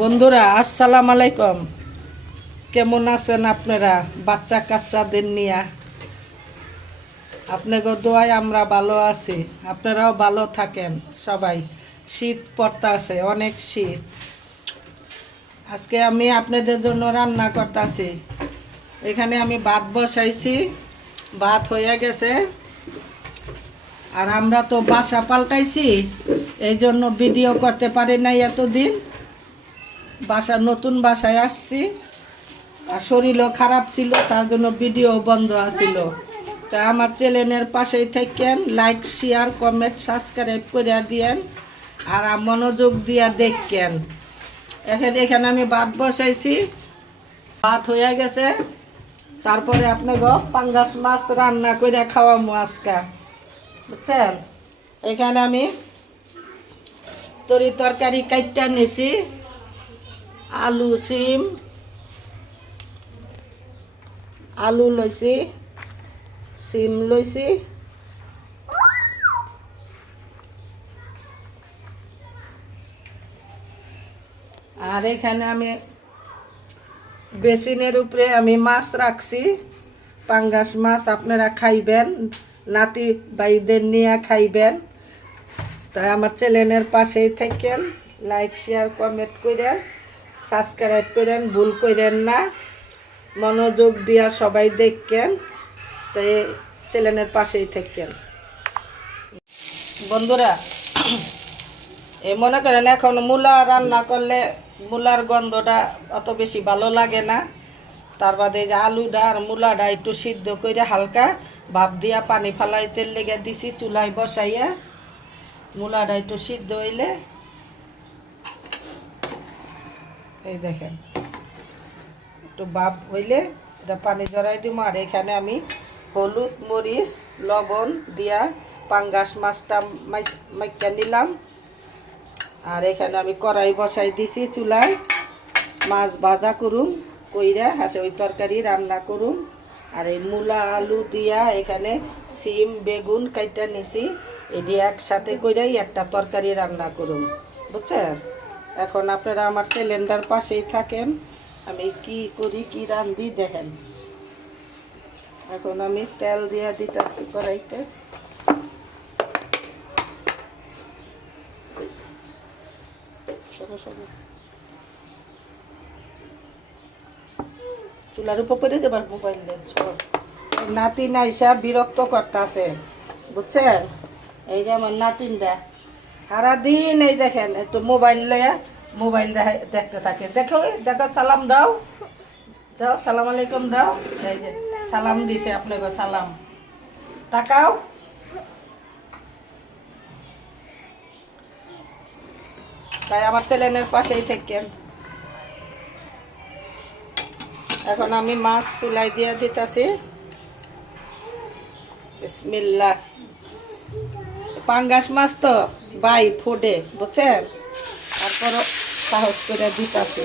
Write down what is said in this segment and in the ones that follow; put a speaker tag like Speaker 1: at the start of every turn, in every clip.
Speaker 1: বন্ধুরা, আসসালাম আলাইকুম। কেমন আছেন আপনারা? বাচ্চা কাচ্চাদের নিয়ে। আপনাকে দোয়ায় আমরা ভালো আছি। আপনারাও ভালো থাকেন সবাই। শীত পড়তে আছে অনেক শীত। আজকে আমি আপনাদের জন্য রান্না করতেছি। এখানে আমি ভাত বসাইছি। ভাত হয়ে গেছে। আর আমরা তো বাসা পাল্টাইছি। এই জন্য ভিডিও করতে পারি নাই এতদিন। বাসা, নতুন বাসায় আসছি। আর শরীরও খারাপ ছিল, তার জন্য ভিডিও বন্ধ আছিল। তা আমার চ্যানেলের পাশেই থাকেন, লাইক শেয়ার কমেন্ট সাবস্ক্রাইব করে দিয়েন, আর মনোযোগ দিয়া দেখেন। এখানে এখানে আমি ভাত বসাইছি। ভাত হয়ে গেছে। তারপরে আপনাকে পাঙ্গাস মাছ রান্না করে খাওয়ামো আজকা। বুঝছেন? এখানে আমি তরি তরকারি কাইটা নিছি। আলু, সিম। আলু লইছি সিম লইছি আর এখানে আমি বেসিনের উপরে আমি মাছ রাখছি, পাঙ্গাস মাছ আপনারা খাইবেন, নাতি ভাইদের নিয়ে খাইবেন। তাই আমার চ্যানেলের পাশেই থাকেন, লাইক, শেয়ার, কমেন্ট করেন। সাবস্ক্রাইব করেন, ভুল করেন না। মনোযোগ দিয়া সবাই দেখেন। তো এই চ্যানেলের পাশেই থাকেন। বন্ধুরা, এ মনে করেন এখন মূলা রান্না করলে মূলার গন্ধটা অত বেশি ভালো লাগে না। তার বাদে যে আলুটা আর মূলাটা একটু সিদ্ধ করে হালকা ভাপ দিয়া পানি ফালাইতে লেগে দিছি চুলায় বসাইয়া। মূলাটা একটু সিদ্ধ হইলে এই দেখেন। একটু ভাপ হইলে এটা পানি জড়াই দিব, আর এখানে আমি হলুদ মরিচ, লবণ দিয়া পাঙ্গাস মাছটা মাইকা নিলাম। আর এখানে আমি কড়াই বসাই দিছি চুলায়। মাছ ভাজা করুম, কইরা হাসে ওই তরকারি রান্না করুম। আর এই মূলা আলু দিয়া এখানে সিম, বেগুন কাইটা নিছি। এটি একসাথে কইরাই একটা তরকারি রান্না করুন বুঝছেন? এখন আপনারা আমার সিলিন্ডার পাশেই থাকেন। আমি কি করি, কি রান্ধি দেখেন। এখন আমি তেল দিয়ে দিতেছি কড়াইতে। চুলার উপর করে যাবার মোবাইল নাতি নাইসা বিরক্ত করতেছে, বুঝছেন? এই যে আমার নাতিনটা। সারাদিন এই দেখেন একটু মোবাইল লয়া মোবাইল দেখা- দেখতে থাকে। দেখো দেখো সালাম দাও। দাও, সালাম আলাইকুম দাও। এই যে, সালাম দিছে আপনাকে, সালাম। তাকাও। তাই আমার চ্যানেলের পাশেই থাকেন। এখন আমি মাছ তুলাই দিয়ে দিতেছি। বিসমিল্লাহ। পাঙ্গাস মাছ তো বাই ফোডে বুঝছেন? তারপরও সাহস করে দিতেছি।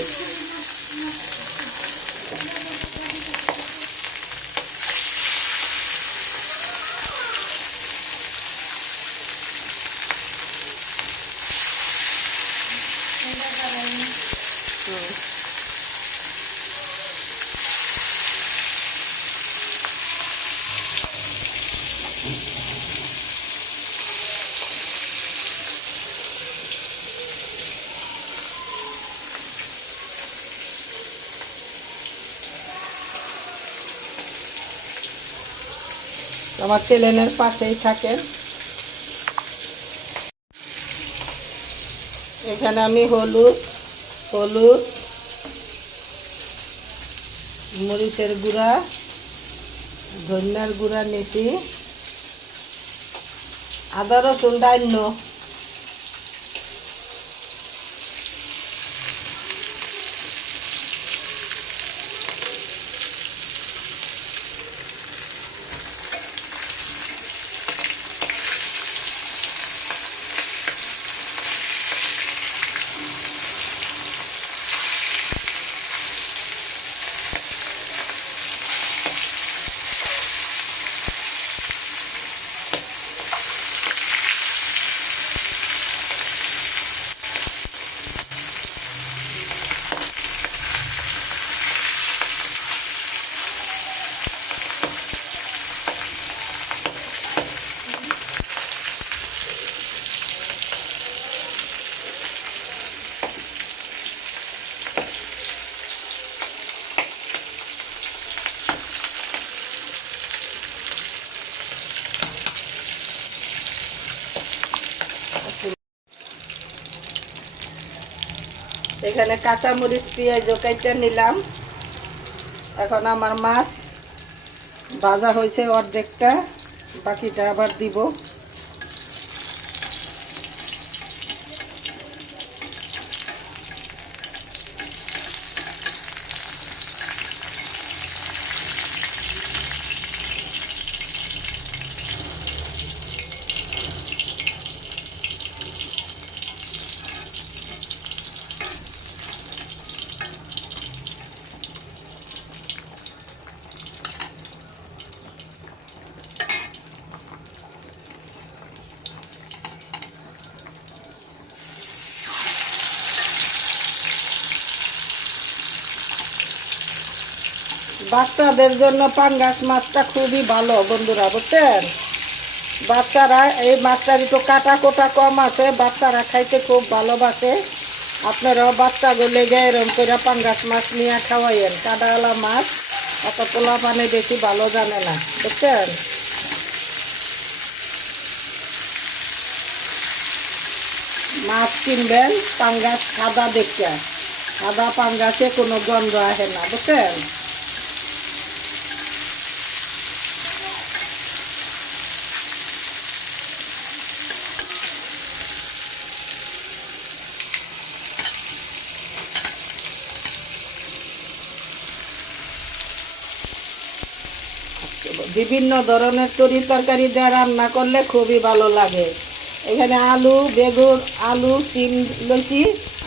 Speaker 1: আমার চ্যানেলের পাশেই থাকেন। এখানে আমি হলুদ হলুদ, মরিচের গুঁড়া, ধনিয়ার গুঁড়া নিছি আদা রসুন ডাইন্য এখানে কাঁচামরিচ পেঁয়াজ কাইটা নিলাম। এখন আমার মাছ ভাজা হয়েছে অর্ধেকটা বাকিটা আবার দিব। বাচ্চাদের জন্য পাঙ্গাস মাছটা খুবই ভালো, বন্ধুরা, বুঝছেন? বাচ্চারা, এই মাছটার একটু কাটা কোটা কম আছে, বাচ্চারা খাইতে খুব ভালোবাসে। আপনারাও বাচ্চাগুলো গিয়ে এরম করে পাঙ্গাস মাছ নিয়ে খাওয়াইয়েন, কাটাওয়ালা মাছ অত পোলা পানি বেশি ভালো জানে না, বুঝছেন? মাছ কিনবেন, পাঙ্গাস সাদা দেখতে। সাদা পাঙ্গাসে কোনো গন্ধ আসে না, বুঝছেন? বিভিন্ন ধরনের তরি তরকারি দিয়ে রান্না করলে খুবই ভালো লাগে। এখানে আলু, বেগুন, আলু সিম লইছি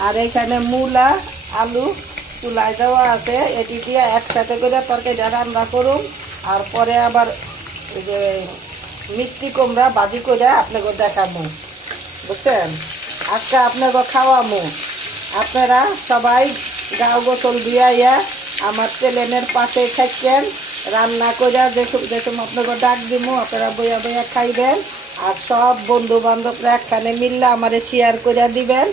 Speaker 1: আর এখানে মূলা, আলু চুলাই দেওয়া আছে। এটি দিয়ে একসাথে করে তরকারিটা রান্না করুন। আর পরে আবার যে মিষ্টি কুমড়া বাজি করে আপনাকে দেখাবো। বুঝছেন? আজকে আপনাকে খাওয়ামু আপনারা সবাই গাও গোসল দিয়া আমার চ্যানেলের পাশে থাকেন রান্না করে যেসব যেসব আপনাকে ডাক দিব আপনারা বইয়া বইয়া খাইবেন। আর সব বন্ধু বান্ধবরা একখানে মিললে আমারে শেয়ার করে দিবেন।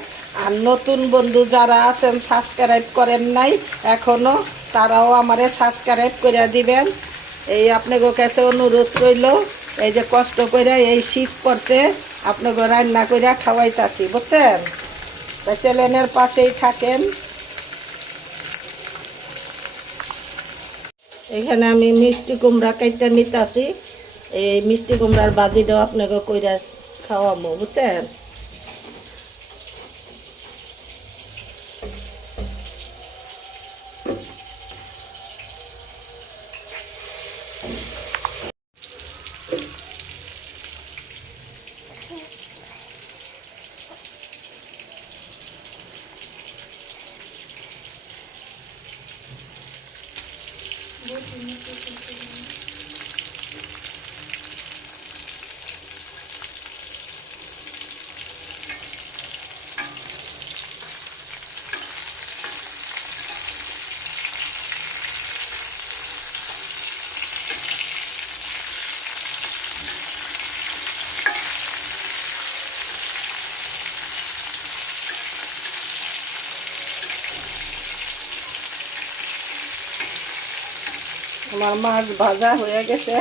Speaker 1: আর নতুন বন্ধু যারা আছেন সাবস্ক্রাইব করেন নাই এখনও তারাও আমারে সাবস্ক্রাইব করে দিবেন। এই আপনাকে কাছে অনুরোধ রইল, এই যে কষ্ট করে এই শীত পড়ছে, আপনাকে রান্না করে খাওয়াইতাছি, বুঝছেন? চ্যানেলের পাশেই থাকেন। এখানে আমি মিষ্টি কুমড়া কাইটা আসি এই মিষ্টি কুমড়ার বাজিটাও আপনাকে কইরা খাওয়াবো বুঝছেন? работе не আমার মাছ ভাজা হয়ে গেছে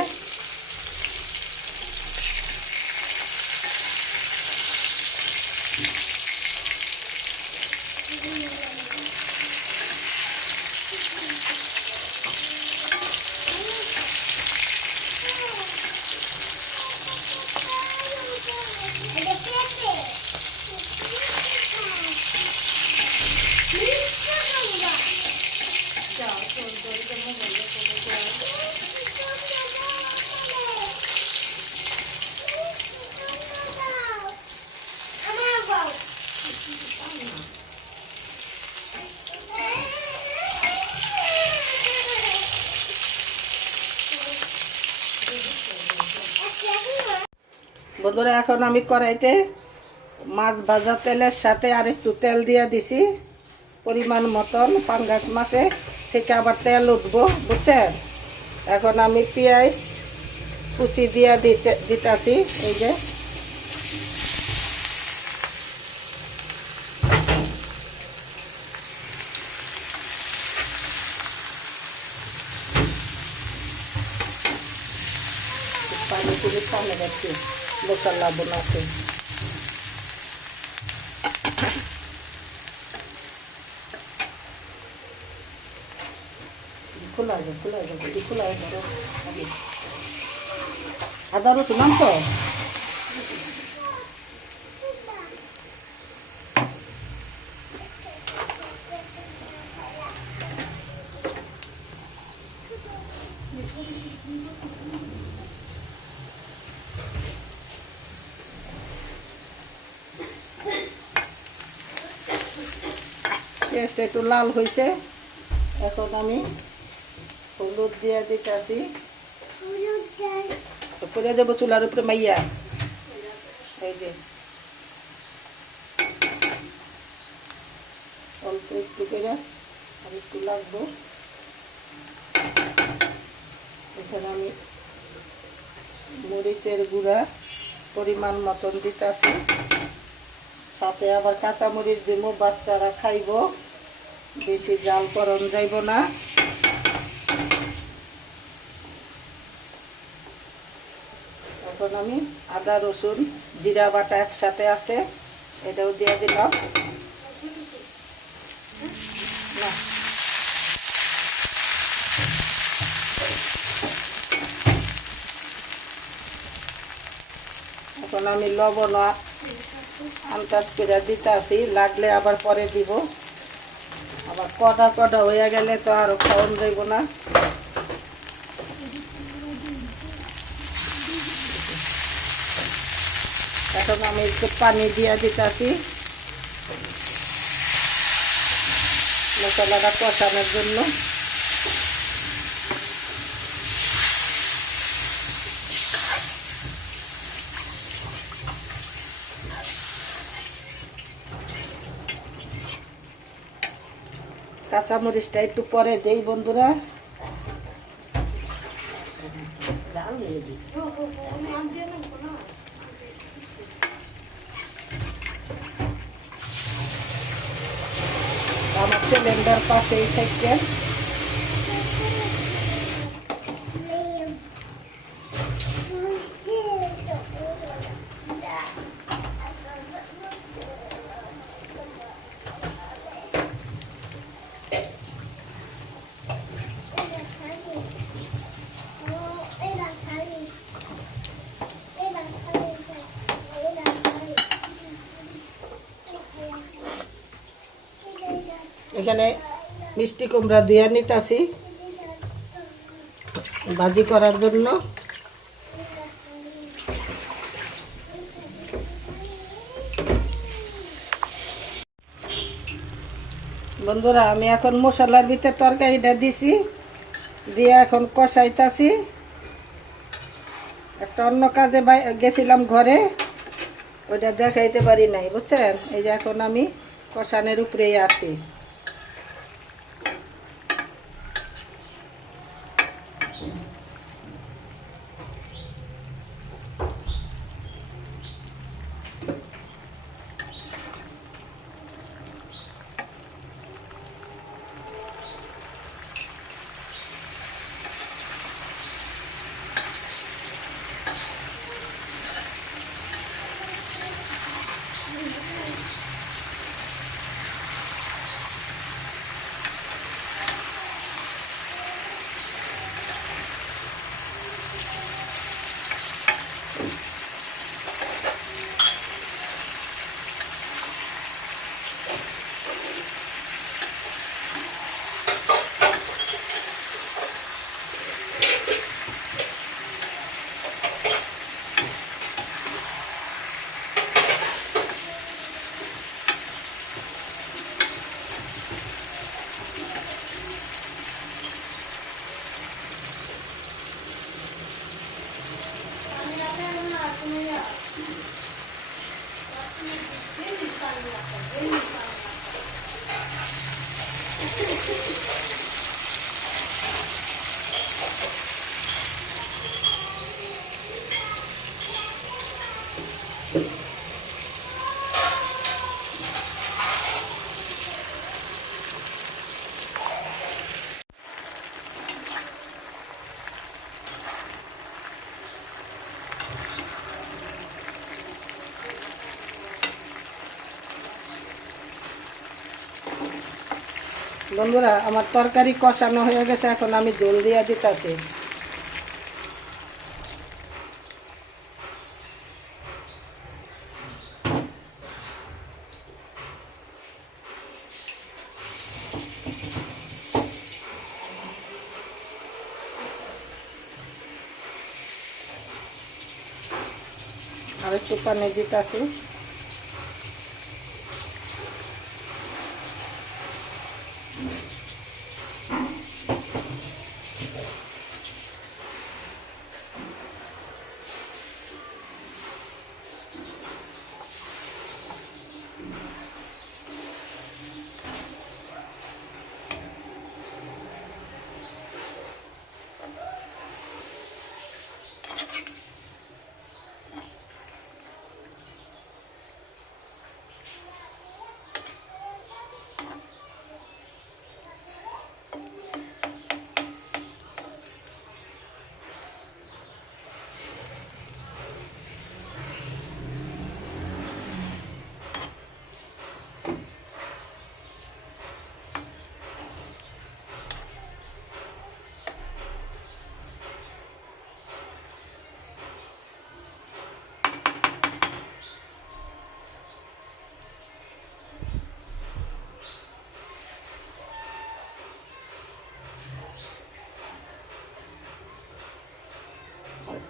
Speaker 1: বন্ধুরা এখন আমি কড়াইতে মাছ ভাজা তেলের সাথে আর একটু তেল দিয়ে দিছি। পরিমাণ মতন পাঙ্গাস মাছে থেকে আবার তেল উঠবো, বুঝছেন? এখন আমি পেঁয়াজ কুচি দিয়ে দিছে, দিতাছি, এই যে। পানি গেছে মশলা বানাতে খোলা যাবে খোলা যাবে খোলা ধরো আদা রসুন তো একটু লাল হয়েছে। এখন আমি হলুদ দিয়ে দিতেছি। পরে যাব চুলার উপরে মাইয়া। এই যে। অল্প একটু করে আর একটু লাগবো। এখানে আমি মরিচের গুঁড়া পরিমাণ মতন দিতে দিতেছি। সাথে আবার কাঁচা মরিচ দিব, বাচ্চারা খাইব। বেশি জাল করন যাইব না। এখন আমি আদা, রসুন, জিরা বাটা একসাথে আছে, এটাও দিয়ে দিলাম। না। এখন আমি লবণ আন্দাজ করে দিতে আসি লাগলে আবার পরে দিব। কটা কটা হয়ে গেলে তো আর খাওয়ান যাইব না। এখন আমি একটু পানি দিয়ে দিতেছি। মশলাটা কষানোর জন্য। কাঁচামরিচটা একটু পরে দেই বন্ধুরা। আমার সিলিন্ডার পাশেই থেকে এখানে মিষ্টি কুমড়া দিয়ে নিতেছি। ভাজি করার জন্য। বন্ধুরা, আমি এখন মশলার ভিতরে তরকারিটা দিছি, দিয়ে এখন কষাইতাছি। একটা অন্য কাজে গেছিলাম ঘরে, ওইটা দেখাইতে পারি নাই, বুঝছেন? এই যে এখন আমি কষানের উপরেই আছি। বন্ধুরা, আমার তরকারি কষানো হয়ে গেছে, এখন আমি জল দিয়ে দিতেছি। আর একটু পানি দিতেছি।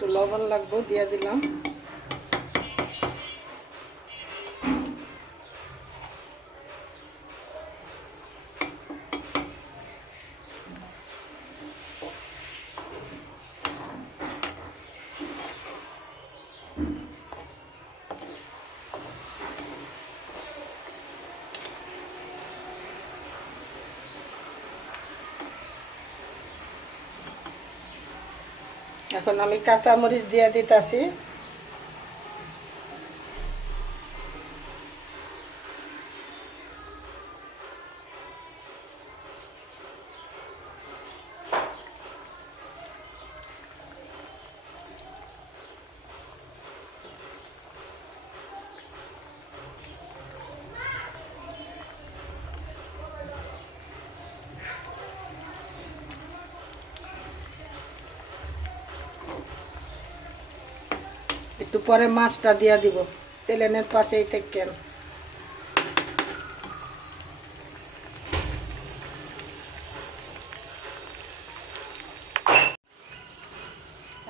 Speaker 1: একটু লবণ লাগবে দিয়ে দিলাম। এখন আমি কাঁচামরিচ দিয়ে দিতেছি। একটু পরে মাছটা দিয়ে দিব। চেলেনের পাশেই থাকেন।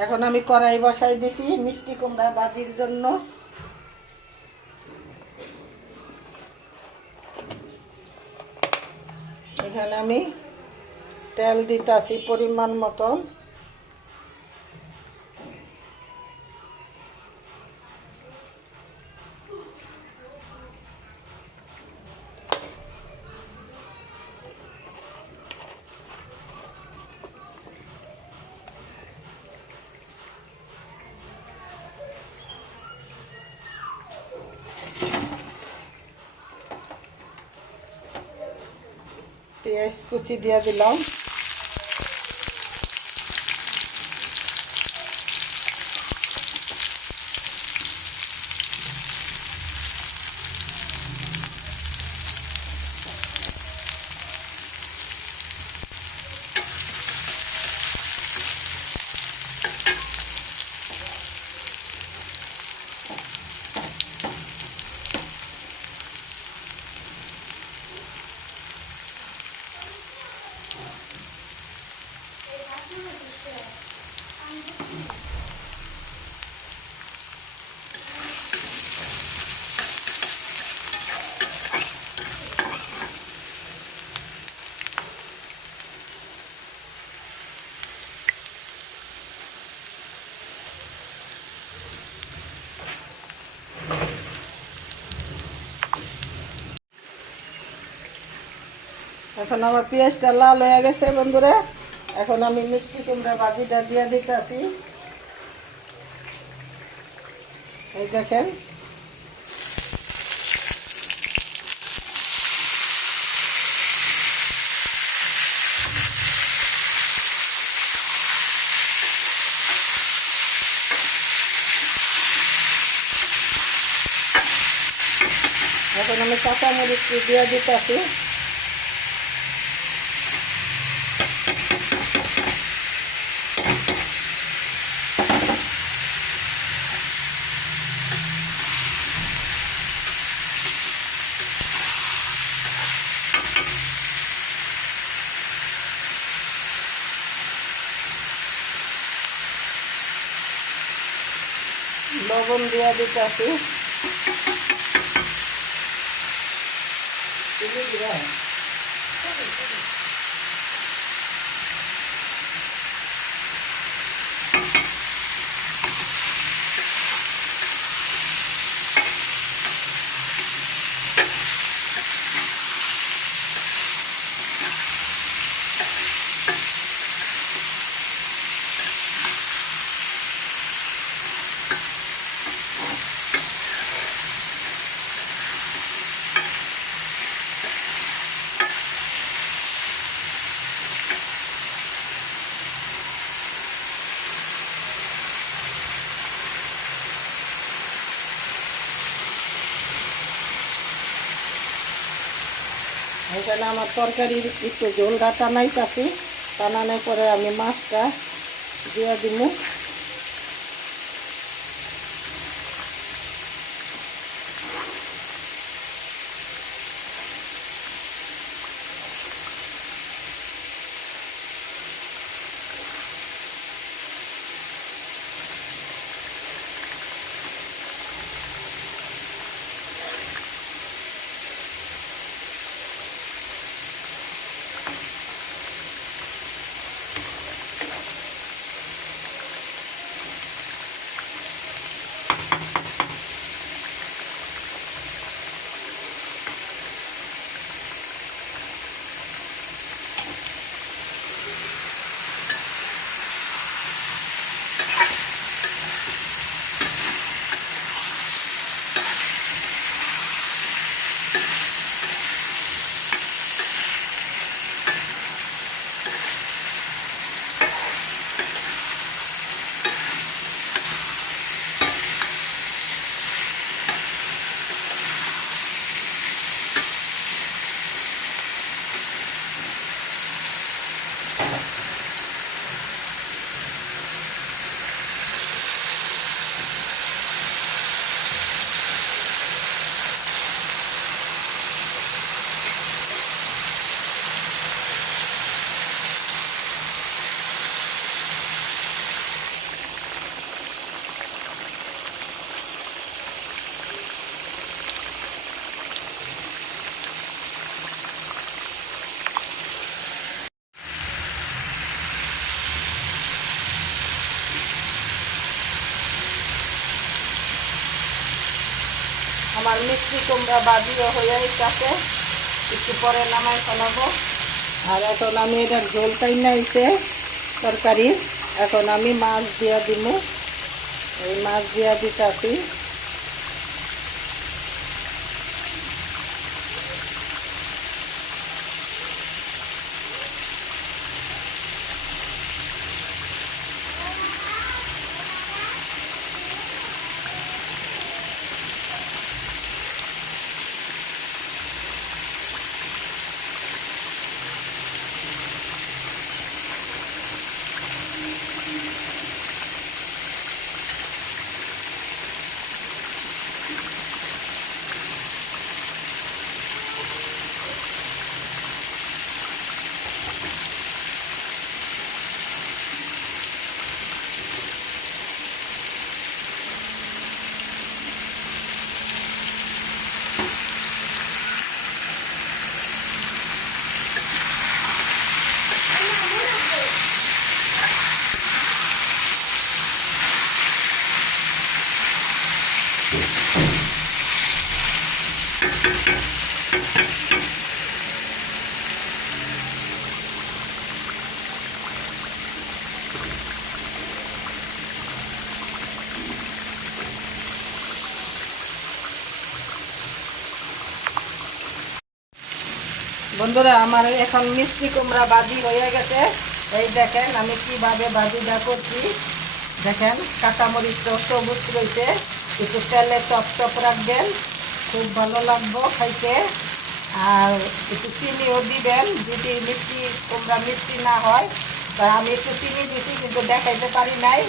Speaker 1: এখন আমি কড়াই বসাই দিছি মিষ্টি কুমড়া ভাজির জন্য। এখানে আমি তেল দিতাছি পরিমাণ মতন। পেঁয়াজ কুচি দিয়ে দিলাম এখন আমার পেঁয়াজটা লাল হয়ে গেছে বন্ধুরা। এখন আমি মিষ্টি কুমড়া ভাজিটা দিয়ে দিতেছি। এই দেখেন। এখন আমি কাঁচামরিচ দিয়ে দিতেছি। লবণ দিয়ে এখানে আমার তরকারির একটু ঝোলটা টানাইতেছি টানানোর পরে আমি মাছটা দিয়ে দিব আমার মিষ্টি কুমড়া বাদিও হয়ে গেছে একটু পরে নামাই ফেলাবো। আর এখন আমি এটার ঝোল না নাইছে তরকারি। এখন আমি মাছ দিয়া দিব এই মাছ দিয়া দিতাছি। বন্ধুরা, আমার এখন মিষ্টি কুমড়া বাজি হয়ে গেছে। এই দেখেন আমি কীভাবে বাজিটা করছি। দেখেন, কাঁচামরিচ সবুজ রয়েছে। একটু তেলে চপ চপ রাখবেন। খুব ভালো লাগবো খাইতে। আর একটু চিনিও দিবেন, যদি মিষ্টি কুমড়া মিষ্টি না হয়। তা আমি একটু চিনি দিছি, কিন্তু দেখাইতে পারি নাই।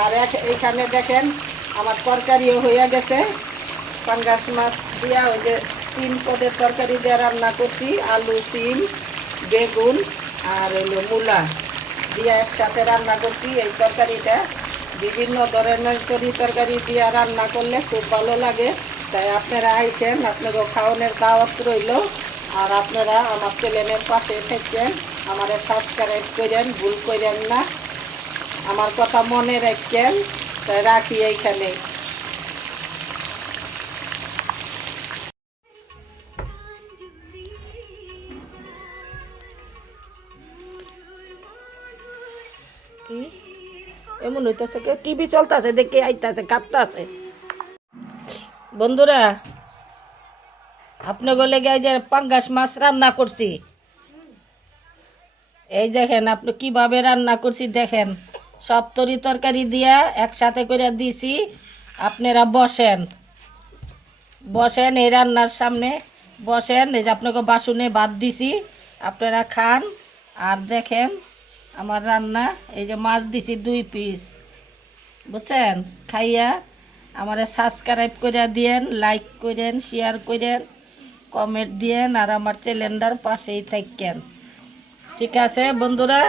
Speaker 1: আর এখানে দেখেন, আমার তরকারিও হয়ে গেছে। পাঙ্গাস মাছ দিয়া ওই যে তিন পদের তরকারি দিয়ে রান্না করছি, আলু, সিম, বেগুন আর হইল মূলা দিয়ে একসাথে রান্না করছি। এই তরকারিটা বিভিন্ন ধরনের তরি তরকারি দিয়ে রান্না করলে খুব ভালো লাগে। তাই আপনারা আইছেন আপনাদের খাওয়ানোর দাওয়াত রইল আর আপনারা আমার চ্যানেলের পাশে থাকেন আমার সাবস্ক্রাইব করেন, ভুল করেন না। আমার কথা মনে রাখেন তাই রাখি এইখানে। কি? এমন হইতেছে কেউ টিভি চলতেছে, দেখে আইতাছে, কাঁপতাছে। বন্ধুরা আপনি গলে গিয়ে যে পাঙ্গাস মাছ রান্না করছি। এই দেখেন আপনি কীভাবে রান্না করছি, দেখেন। সব তরি তরকারি দিয়া একসাথে করে দিছি, আপনারা বসেন। বসেন এই রান্নার সামনে, বসেন। এই যে আপনাকে বাসনে ভাত দিছি, আপনারা খান। আর দেখেন আমার রান্না, এই যে মাছ দিছি দুই পিস বুঝছেন? খাইয়া আমার সাবস্ক্রাইব করে দিয়েন লাইক করেন শেয়ার করেন কমেন্ট দিয়েন, আর আমার চ্যানেলটার পাশেই থাকেন ঠিক আছে, বন্ধুরা?